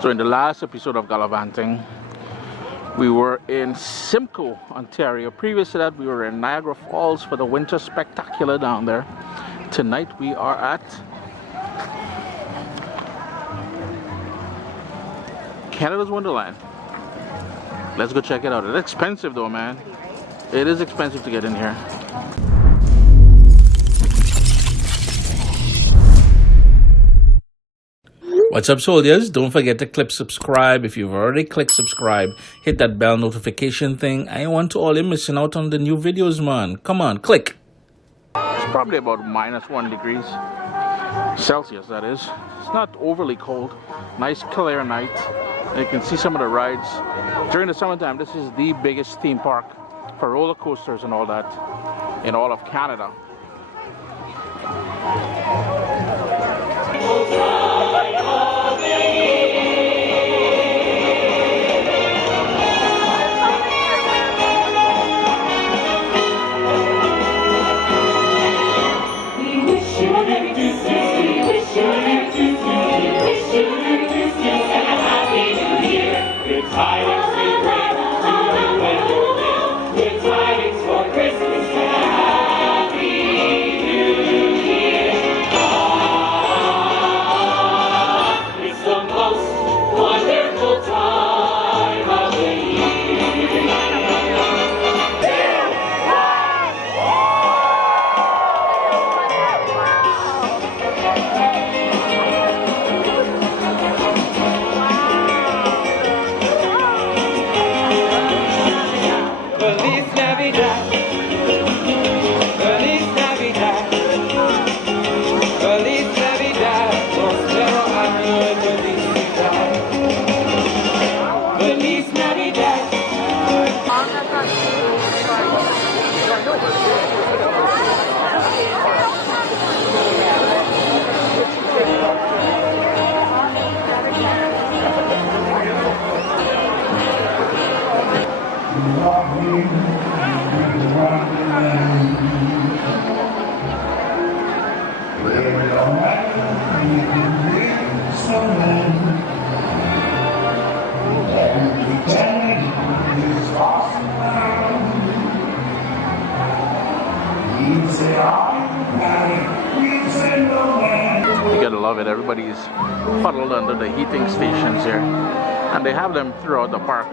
So in the last episode of Gallivanting, we were in Simcoe, Ontario. Previous to that, we were in Niagara Falls for the winter spectacular down there. Tonight we are at Canada's Wonderland. Let's go check it out. It's expensive though, man. It is expensive to get in here. What's up, soldiers? Don't forget to click subscribe. If you've already clicked subscribe, hit that bell notification thing. I want to all you missing out on the new videos, man. Come on, click. It's probably about -1 degrees Celsius, that is. It's not overly cold. Nice clear night. And you can see some of the rides. During the summertime, this is the biggest theme park for roller coasters and all that in all of Canada. You gotta love it. Everybody's huddled under the heating stations here, and they have them throughout the park.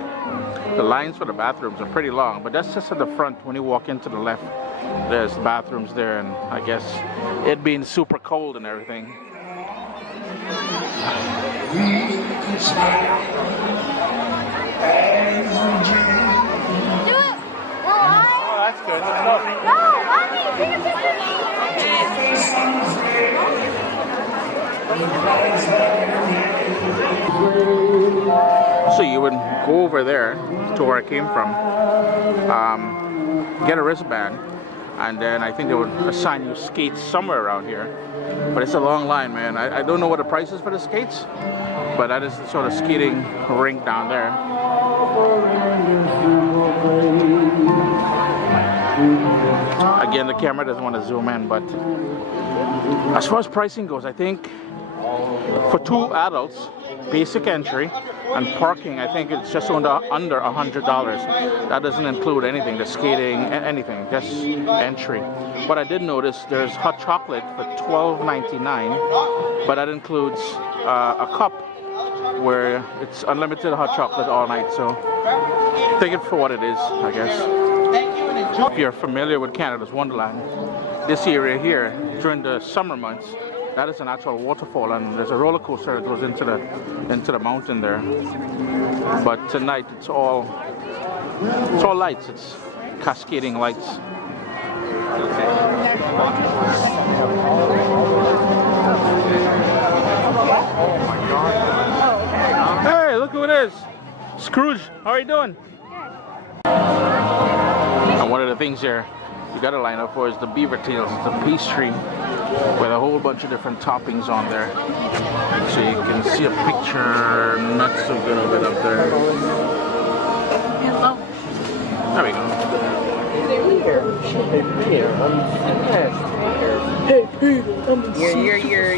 The lines for the bathrooms are pretty long, but that's just at the front. When you walk into the left, there's bathrooms there, and I guess it being super cold and everything. That's good. Let's go. No, mommy, take a picture. So you would go over there to where I came from, get a wristband, and then I think they would assign you skates somewhere around here. But it's a long line, man. I don't know what the price is for the skates, but that is the sort of skating rink down there. Again, the camera doesn't want to zoom in, but as far as pricing goes, I think for 2 adults, basic entry and parking, I think it's just under $100. That doesn't include anything, the skating, anything, just entry. But I did notice there's hot chocolate for $12.99, but that includes a cup where it's unlimited hot chocolate all night. So take it for what it is, I guess. If you're familiar with Canada's Wonderland, this area here during the summer months, that is an actual waterfall, and there's a roller coaster that goes into the mountain there. But tonight it's all lights. It's cascading lights. Hey, look who it is! Scrooge, how are you doing? And one of the things here you gotta line up for is the beaver tails. It's a pastry with a whole bunch of different toppings on there. So you can see a picture, not so good of it up there. Hello. There we go. Hey, Peter, your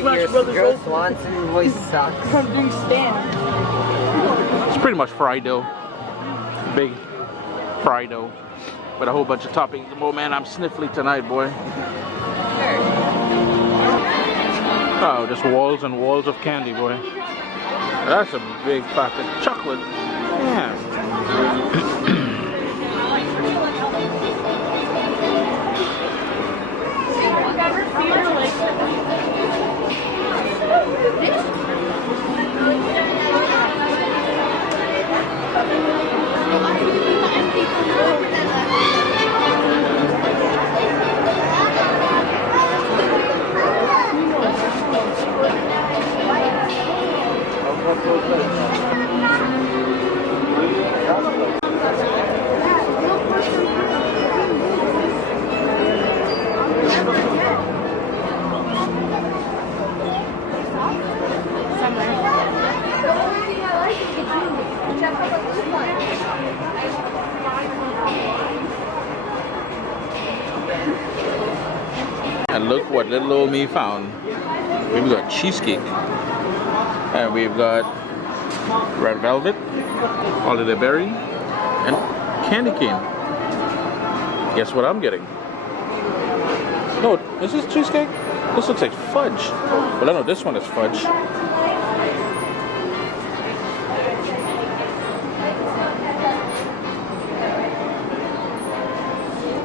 Joe Swanson voice sucks. I'm doing stand. pretty much fried dough. Big fried dough with a whole bunch of toppings. Oh man, I'm sniffly tonight, boy. Oh, just walls and walls of candy, boy. That's a big packet of chocolate. Yeah. And look what little old me found. We've got cheesecake. And we've got red velvet, holiday berry, and candy cane. Guess what I'm getting? No, is this cheesecake? This looks like fudge. Well, I know this one is fudge.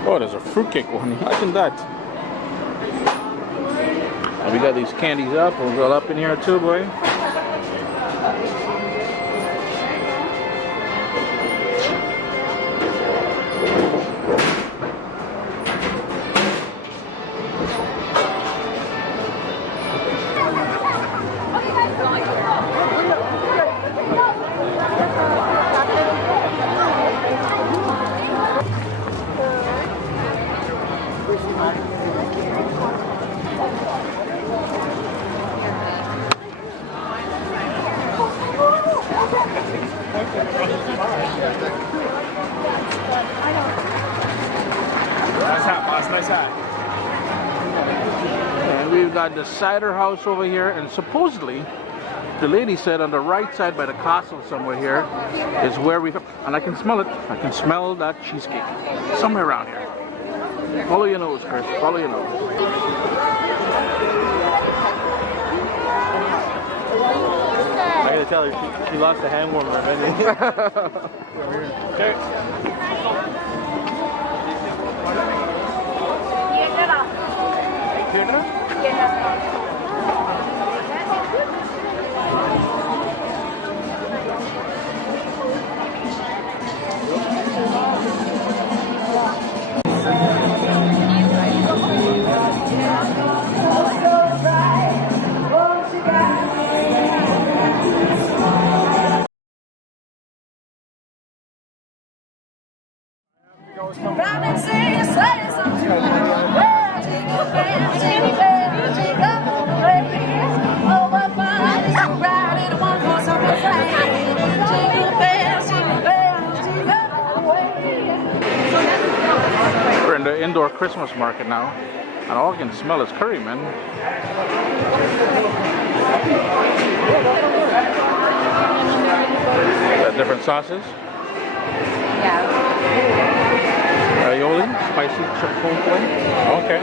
Oh, there's a fruitcake one. Imagine that. And we got these candies up. We'll go up in here too, boy. Nice hat, boss. Nice hat. And we've got the cider house over here, and supposedly the lady said on the right side by the castle somewhere here is where we've, and I can smell it. I can smell that cheesecake somewhere around here. Follow your nose, Chris. Follow your nose. I gotta tell her she lost the hand warmer. Okay. Round and sing a sleigh song to well, jingle bells, jingle bells, jingle away. Oh, what fun it is to ride in a one-horse open sleigh. Jingle bells, jingle away. We're in the indoor Christmas market now, and all I can smell is curry, man. Got different sauces. Yeah. Aioli, spicy chipotle. Okay.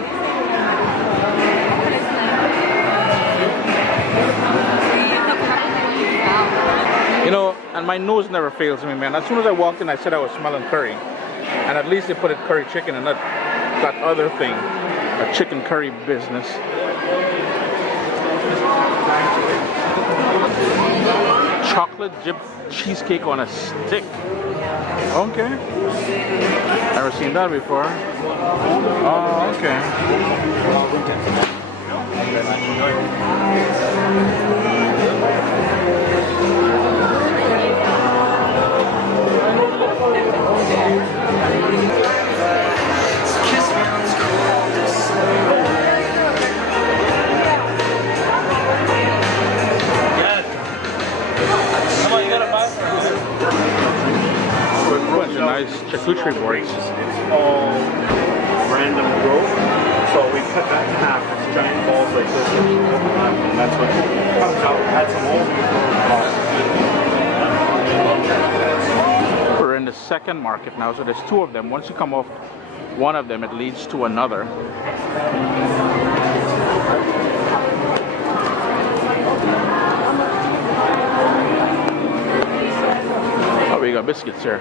You know, and my nose never fails me, man. As soon as I walked in, I said I was smelling curry. And at least they put it curry chicken and not that other thing, a chicken curry business. Chocolate dip cheesecake on a stick. Okay. Never seen that before. Oh, okay. Nice charcuterie boards. It's all random growth. So we cut that in half. It's giant balls like this. And that's what comes out. Add some old second market now, so there's two of them. Once you come off one of them, it leads to another. Oh, we got biscuits here.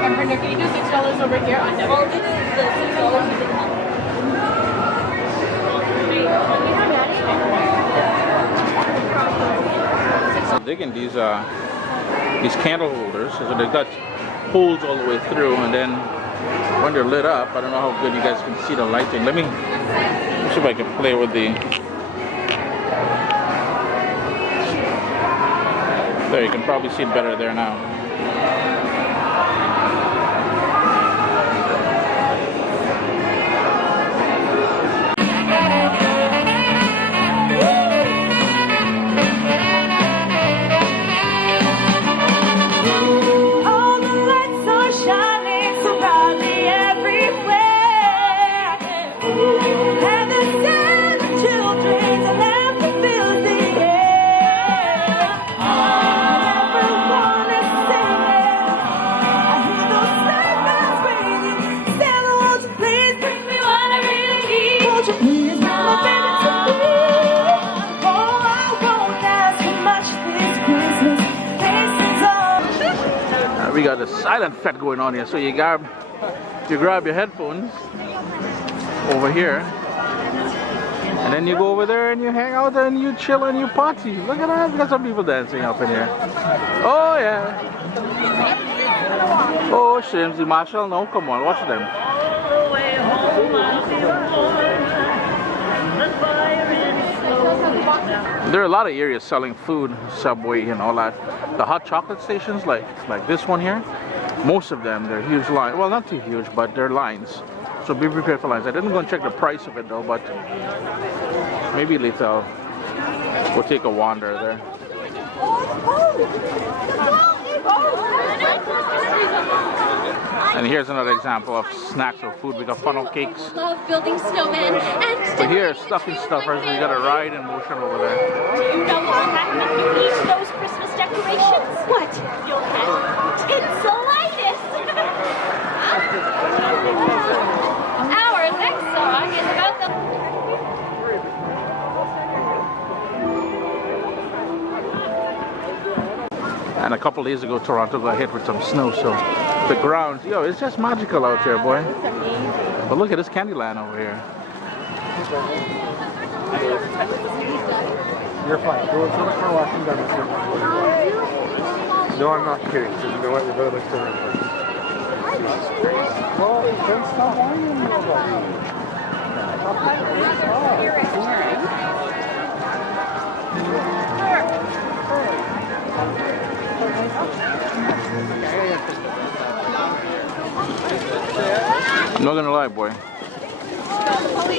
And Brenda, can you do $6 over here on debit? I'll do the $6. I'm digging these candle holders. So they've got holes all the way through, and then when they're lit up, I don't know how good you guys can see the lighting. Let me see if I can play with the. There, you can probably see it better there now. All the lights are shining so brightly everywhere, and the sound of children's laughter fills the air. Everyone is singing. I hear those sleigh bells ringing. Santa, won't you please bring me what I really need? Won't you please bring my baby to me? Oh, I won't ask for much this Christmas. Faces on. We got a silent fete going on here. So you grab your headphones over here, and then you go over there and you hang out and you chill and you party. Look at that, we got some people dancing up in here. Oh yeah. Oh Shimsy Marshall, no, come on, watch them. There are a lot of areas selling food, Subway and all that. The hot chocolate stations, like this one here, most of them, they're huge lines. Well, not too huge, but they're lines. So be prepared for lines. I didn't go and check the price of it though, but maybe later we'll take a wander there. And here's another example of snacks or food. We got funnel cakes. Love building snowmen and But here, stuffing stuffers, we got a ride in motion over there. Do you know what will happen if you eat those Christmas decorations? What? You'll have tinselitis! Our next song is about the... And a couple days ago, Toronto got hit with some snow, so the ground, yo, it's just magical out here, boy. But look at this Candyland over here. You're fine. Go to the car wash and done. No, I'm not kidding. So you know what? Your brother looks so nice. Well, don't stop whining about I'm not gonna lie, boy.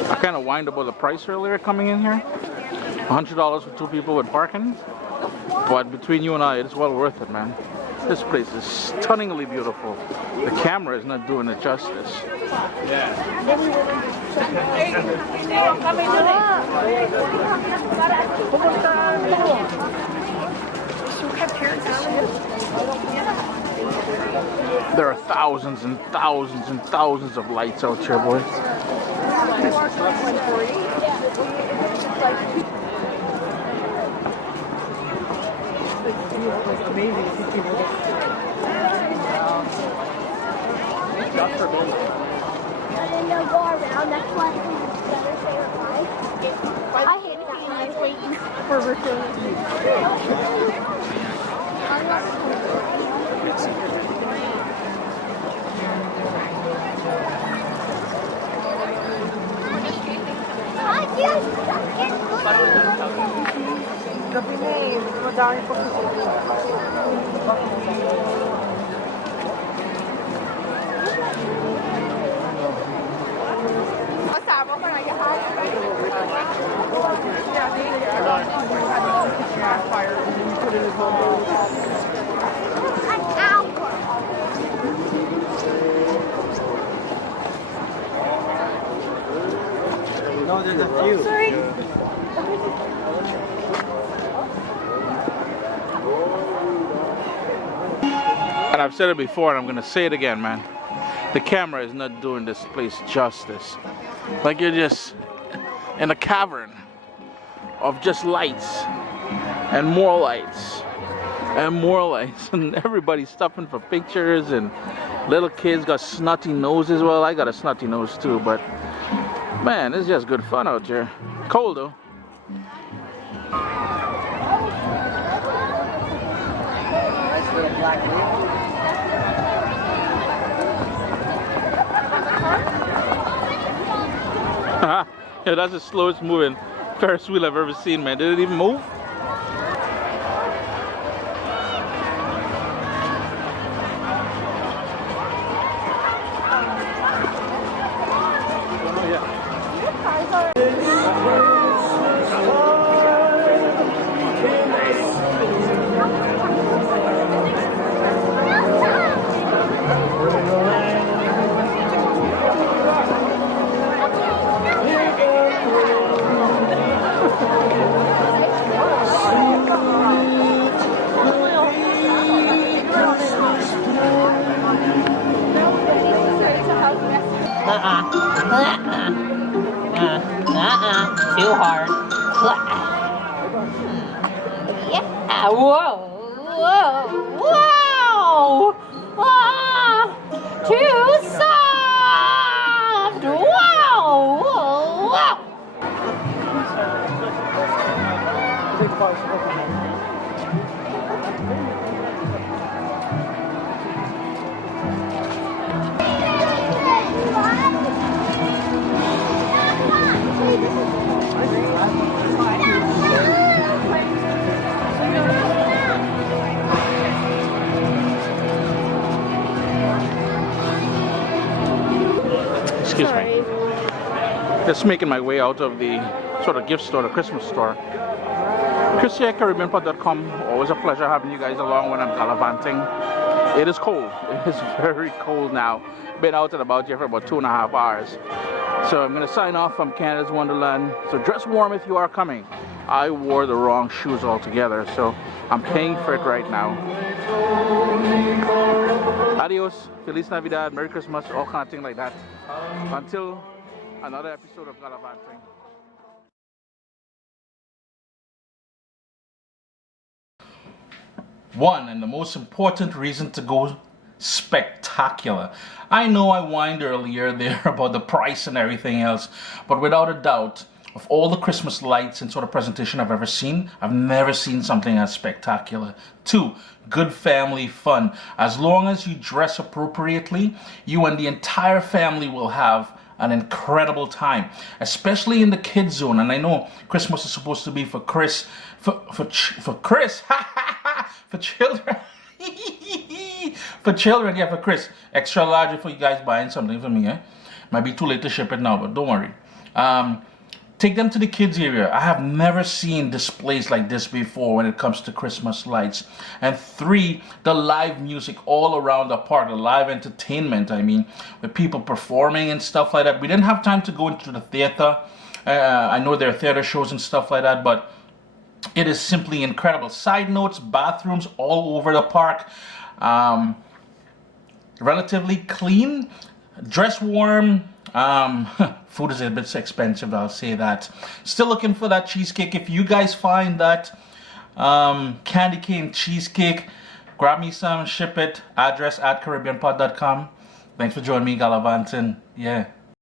I kind of whined about the price earlier coming in here. $100 for two people with parking. But between you and I, it's well worth it, man. This place is stunningly beautiful. The camera is not doing it justice. There are thousands and thousands and thousands of lights out here, boy. I hate being nice waiting for return. No, Oh, there's a few. Sorry. And I've said it before and I'm gonna say it again, man. The camera is not doing this place justice. Like you're just in a cavern of just lights and more lights and more lights and everybody's stopping for pictures and little kids got snotty noses. Well, I got a snotty nose too, but man, it's just good fun out here. Cold though. Nice little black wheel. Yeah, that's the slowest moving Ferris wheel I've ever seen, man. Did it even move? Too hard. Yeah. Whoa. Whoa. Whoa. Ah, too soft. Wow. Wow. Excuse me. Just making my way out of the sort of gift store, the Christmas store. Chris here, Caribbeanpod.com. Always a pleasure having you guys along when I'm gallivanting. It is cold. It is very cold now. Been out and about here for about 2.5 hours. So I'm going to sign off from Canada's Wonderland. So dress warm if you are coming. I wore the wrong shoes altogether, so I'm paying for it right now. Adios, Feliz Navidad, Merry Christmas, all kind of things like that. Until another episode of Gallivanting. One, and the most important reason to go spectacular. I know I whined earlier there about the price and everything else, but without a doubt, of all the Christmas lights and sort of presentation I've ever seen, I've never seen something as spectacular. Two, good family fun. As long as you dress appropriately, you and the entire family will have an incredible time, especially in the kids zone. And I know Christmas is supposed to be for Chris, for Chris, for children. For children, yeah, for Chris. Extra large for you guys buying something for me, eh? Might be too late to ship it now, but don't worry. Take them to the kids area. I have never seen displays like this before when it comes to Christmas lights. And three, the live music all around the park, the live entertainment, I mean, with people performing and stuff like that. We didn't have time to go into the theater. I know there are theater shows and stuff like that, but it is simply incredible. Side notes, bathrooms all over the park. Relatively clean, dress warm. Food is a bit expensive, I'll say that. Still looking for that cheesecake. If you guys find that candy cane cheesecake, grab me some, ship it. Address at caribbeanpod.com. Thanks for joining me, Gallivanting. Yeah.